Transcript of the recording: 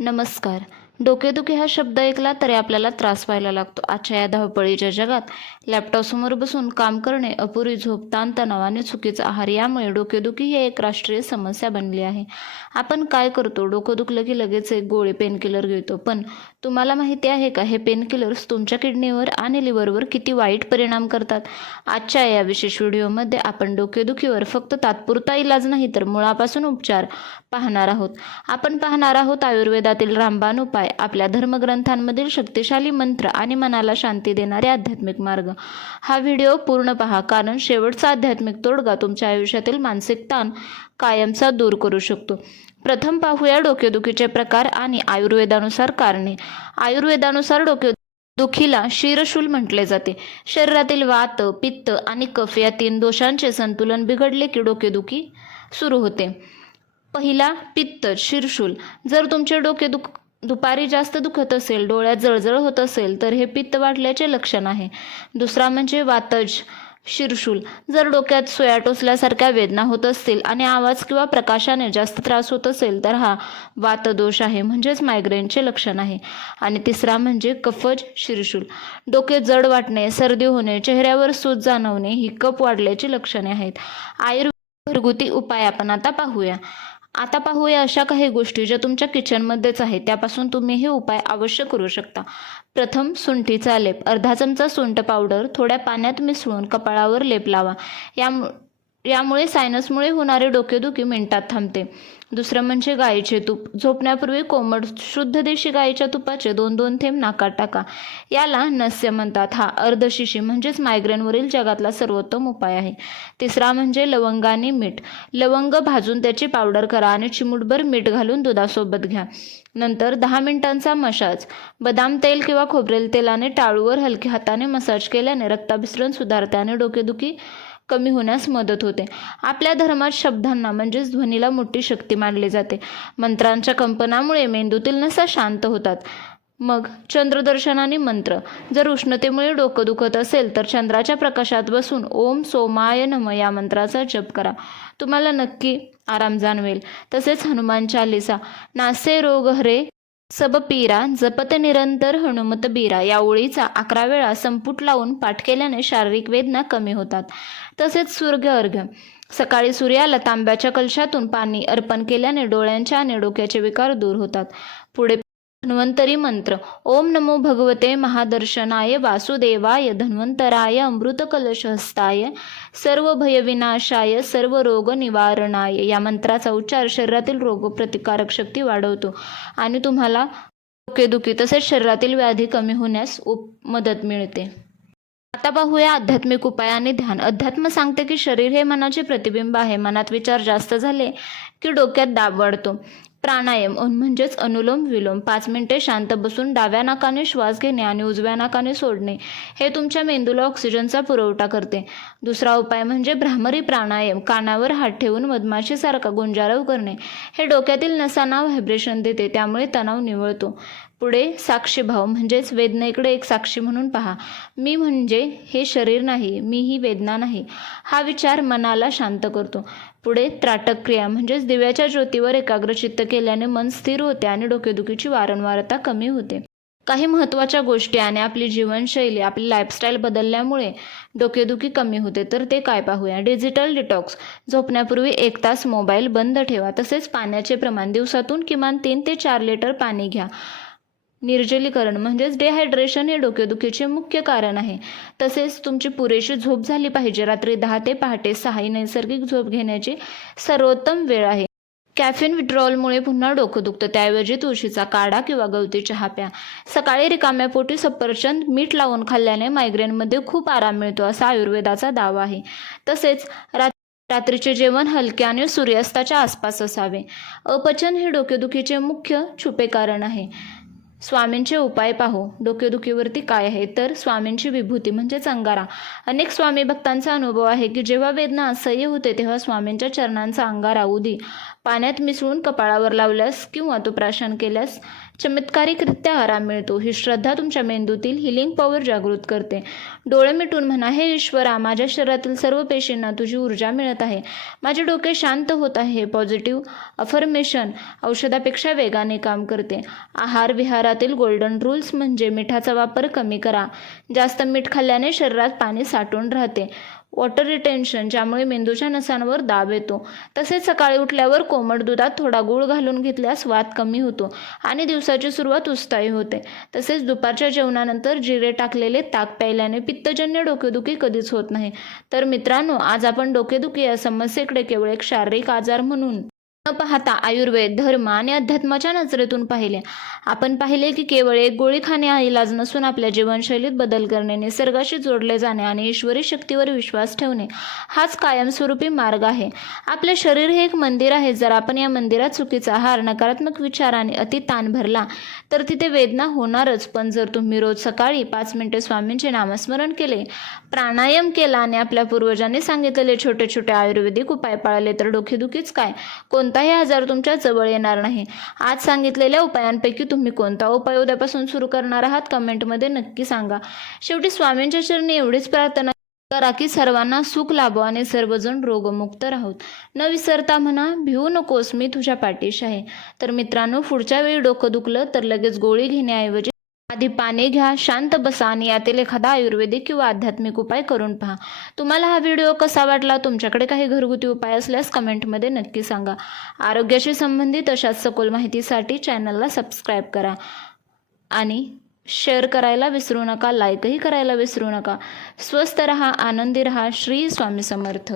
नमस्कार. डोकेदुखी हा शब्द ऐकला तरी आपल्याला त्रास व्हायला लागतो. आजच्या या धावपळीच्या जगात लॅपटॉपसमोर बसून काम करणे, अपुरी झोप, ताणतणाव आणि चुकीचा आहार यामुळे डोकेदुखी ही एक राष्ट्रीय समस्या बनली आहे. आपण काय करतो? डोकं दुखलं की लगेच एक गोळी पेनकिलर घेतो. पण तुम्हाला माहिती आहे का, हे पेनकिलर्स तुमच्या किडनीवर आणि लिव्हरवर किती वाईट परिणाम करतात? आजच्या या विशेष व्हिडिओमध्ये आपण डोकेदुखीवर फक्त तात्पुरता इलाज नाही तर मुळापासून उपचार पाहणार आहोत. आपण पाहणार आहोत आयुर्वेदातील रामबाण उपाय, आपल्या धर्मग्रंथांमधील शक्तिशाली मंत्र आणि मनाला शांती देणारे आध्यात्मिक मार्ग. हा व्हिडिओ पूर्ण पहा, कारण शेवटचा आध्यात्मिक तोडगा तुमच्या आयुष्यातील मानसिक ताण कायमचा दूर करू शकतो. प्रथम पाहूया डोकेदुखीचे प्रकार आणि आयुर्वेदानुसार कारणे. आयुर्वेदानुसार डोकेदुखीला शिरशूल म्हटले जाते. शरीरातील वात, पित्त आणि कफ या 3 दोषांचे संतुलन बिघडले की डोकेदुखी सुरू होते. पहिला, पित्त शिरशूल. जर तुमचे डोके दुपारी जास्त दुखत असेल, डोळ्यात जळजळ होत असेल तर हे पित्त वाढल्याचे लक्षण आहे. दुसरा म्हणजे वातज शिरशूल. जर डोक्यात सुया टोचल्यासारख्या वेदना होत असतील आणि आवाज किंवा प्रकाशाने जास्त त्रास होत असेल तर हा वातदोष आहे, म्हणजेच मायग्रेनचे लक्षण आहे. आणि तिसरा म्हणजे कफज शिरशूल. डोके जड वाटणे, सर्दी होणे, चेहऱ्यावर सूज जाणवणे ही कफ वाढल्याची लक्षणे आहेत. घरगुती उपाय आपण आता पाहूया अशा काही गोष्टी ज्या तुमच्या किचनमध्येच आहेत, त्यापासून तुम्ही हे उपाय अवश्य करू शकता. प्रथम, सुंठीचा लेप. अर्धा चमचा सुंठ पावडर थोड्या पाण्यात मिसळून कपाळावर लेप लावा. यामुळे सायनसमुळे होणारे डोकेदुखी मिनिटात थांबते. दुसरं म्हणजे गाईचे तूप. झोपण्यापूर्वी कोमट शुद्ध देशी गाईच्या तुपाचे 2-2 थेंब नाकात टाका. याला नस्य म्हणतात. हा अर्धशिशी म्हणजेच मायग्रेनवरील जगातला सर्वोत्तम उपाय आहे. तिसरा म्हणजे लवंग आणि मीठ. लवंग भाजून त्याची पावडर करा आणि चिमूटभर मीठ घालून दुधासोबत घ्या. नंतर 10 मिनिटांचा मसाज. बदाम तेल किंवा खोबरेल तेलाने टाळूवर हलक्या हाताने मसाज केल्याने रक्ताभिसरण सुधारते आणि डोकेदुखी कमी होण्यास मदत होते. आपल्या धर्मात शब्दांना म्हणजेच ध्वनीला मोठी शक्ती मानली जाते. मंत्रांच्या कंपनामुळे मेंदूतील नसा शांत होतात. मग चंद्रदर्शन आणि मंत्र. जर उष्णतेमुळे डोकं दुखत असेल तर चंद्राच्या प्रकाशात बसून ओम सोमाय नमः या मंत्राचा जप करा. तुम्हाला नक्की आराम जाणवेल. तसेच हनुमान चालीसा. नासे रोग हरे सब पीरा, जपत निरंतर हनुमत बीरा या ओळीचा 11 वेळा संपुट लावून पाठ केल्याने शारीरिक वेदना कमी होतात. तसेच सूर्य अर्घ्य. सकाळी सूर्याला तांब्याच्या कलशातून पाणी अर्पण केल्याने डोळ्यांच्या आणि डोक्याचे विकार दूर होतात. पुढे धन्वंतरी मंत्र. ओम नमो भगवते महादर्शनाय वासुदेवाय धन्वंतराय अमृत कलशहस्ताय सर्व भयविनाशाय सर्व रोग निवारणाय या मंत्राचा उच्चार शरीरातील रोगप्रतिकारक शक्ती वाढवतो आणि तुम्हाला डोकेदुखी तसेच शरीरातील व्याधी कमी होण्यास मदत मिळते. आता पाहूया आध्यात्मिक उपाय आणि ध्यान. अध्यात्म सांगते की शरीर हे मनाचे प्रतिबिंब आहे. मनात विचार जास्त झाले की डोक्यात दाब वाढतो. प्राणायाम म्हणजेच अनुलोम विलोम. 5 मिनिटे शांत बसून डाव्या नाकाने श्वास घेणे आणि उजव्या नाकाने सोडणे हे तुमच्या मेंदूला ऑक्सिजनचा पुरवठा करते. दुसरा उपाय म्हणजे भ्रामरी प्राणायाम. कानावर हात ठेवून मधमाशीसारखा गुंजारव करणे. हे डोक्यातील नसांना व्हायब्रेशन देते, त्यामुळे तणाव निवळतो. पुढे साक्षीभाव म्हणजेच वेदनेकडे एक साक्षी म्हणून पहा. मी म्हणजे हे शरीर नाही, मी ही वेदना नाही हा विचार मनाला शांत करतो. पुढे त्राटक क्रिया म्हणजेच दिव्याच्या ज्योतीवर एकाग्रचित्त केल्याने मन स्थिर होते आणि डोकेदुखीची वारंवारता कमी होते. काही महत्त्वाच्या गोष्टी आणि आपली जीवनशैली, आपली लाईफस्टाईल बदलल्यामुळे डोकेदुखी कमी होते. तर ते काय पाहूया. Digital detox. झोपण्यापूर्वी 1 तास मोबाईल बंद ठेवा. तसेच पाण्याचे प्रमाण. दिवसातून किमान 3 ते 4 लिटर पाणी घ्या. निर्जलीकरण म्हणजेच डिहायड्रेशन हे डोकेदुखीचे मुख्य कारण आहे. तसेच तुमची पुरेशी झोप झाली पाहिजे. रात्री 10 ते पहाटे 6 ही नैसर्गिक झोप घेण्याची सर्वोत्तम वेळ आहे. कॅफिन विड्रॉलमुळे पुन्हा डोकं दुखतं, त्याऐवजी तुळशीचा काढा किंवा गवती चहा प्या. सकाळी रिकाम्या पोटी सफरचंद मीठ लावून खाल्ल्याने मायग्रेनमध्ये खूप आराम मिळतो असा आयुर्वेदाचा दावा आहे. तसेच रात्रीचे जेवण हलके आणि सूर्यास्ताच्या आसपास असावे. अपचन हे डोकेदुखीचे मुख्य छुपे कारण आहे. स्वामींचे उपाय पाहू. डोकेदुखीवरती काय आहे तर स्वामींची विभूती म्हणजेच अंगारा. अनेक स्वामी भक्तांचा अनुभव आहे की जेव्हा वेदना असह्य होते तेव्हा स्वामींच्या चरणांचा अंगारा उदी पाण्यात मिसळून कपाळावर लावल्यास किंवा तो प्राशन केल्यास चमत्कारिकरित्या आराम मिळतो. ही श्रद्धा तुमच्या मेंदूतील हिलिंग पॉवर जागृत करते. डोळे मिटून म्हणा, हे ईश्वरा, माझ्या शरीरातील सर्व पेशींना तुझी ऊर्जा मिळत आहे. माझे डोके शांत होत आहे. पॉझिटिव्ह अफर्मेशन औषधापेक्षा वेगाने काम करते. आहार विहारातील गोल्डन रूल्स म्हणजे मिठाचा वापर कमी करा. जास्त मीठ खाल्ल्याने शरीरात पाणी साठून राहते. वॉटर रिटेन्शन, ज्यामुळे मेंदूच्या नसांवर दाब येतो. तसेच सकाळी उठल्यावर कोमट दुधात थोडा गूळ घालून घेतल्यास वात कमी होतो आणि दिवसाची सुरुवात उत्साही होते. तसेच दुपारच्या जेवणानंतर जिरे टाकलेले ताक प्यायल्याने पित्तजन्य डोकेदुखी कधीच होत नाही. तर मित्रांनो, आज आपण डोकेदुखी या समस्येकडे केवळ एक शारीरिक आजार म्हणून न पाहता आयुर्वेद, धर्म आणि अध्यात्माच्या नजरेतून पाहिले. आपण पाहिले की केवळ एक गोळी खाणे हा इलाज नसून आपल्या जीवनशैलीत बदल करणे, निसर्गाशी जोडले जाणे आणि ईश्वरी शक्तीवर विश्वास ठेवणे हाच कायमस्वरूपी मार्ग आहे. आपले शरीर हे एक मंदिर आहे. जर आपण या मंदिरात चुकीचा आहार, नकारात्मक विचार आणि अति ताण भरला तर तिथे वेदना होणारच. पण जर तुम्ही रोज सकाळी 5 मिनिटे स्वामींचे नामस्मरण केले, प्राणायाम केला आणि आपल्या पूर्वजांनी सांगितलेले छोटे छोटे आयुर्वेदिक उपाय पाळले तर डोकेदुखीच काय, कोणताही आजार तुमच्या जवळ येणार नाही. आज सांगितलेल्या उपायांपैकी तुम्ही कोणता उपाय उद्यापासून सुरू करणार आहात कमेंटमध्ये नक्की सांगा. शेवटी स्वामींच्या चरणी एवढीच प्रार्थना करा की सर्वांना सुख लाभो आणि सर्वजण रोगमुक्त राहोत. न विसरता म्हणा, भिवू नकोस, मी तुझ्या पाठीशी आहे. तर मित्रांनो, पुढच्या वेळी डोकं दुखलं तर लगेच गोळी घेण्याऐवजी आधी पाणी घ्या, शांत बसा आणि यातील एखादा आयुर्वेदिक किंवा आध्यात्मिक उपाय करून पहा. तुम्हाला हा व्हिडिओ कसा वाटला? तुमच्याकडे काही घरगुती उपाय असल्यास कमेंटमध्ये नक्की सांगा. आरोग्याशी संबंधित अशाच सखोल माहितीसाठी चॅनलला सबस्क्राईब करा आणि शेअर करायला विसरू नका, लाईकही करायला विसरू नका. स्वस्थ रहा, आनंदी रहा. श्री स्वामी समर्थ.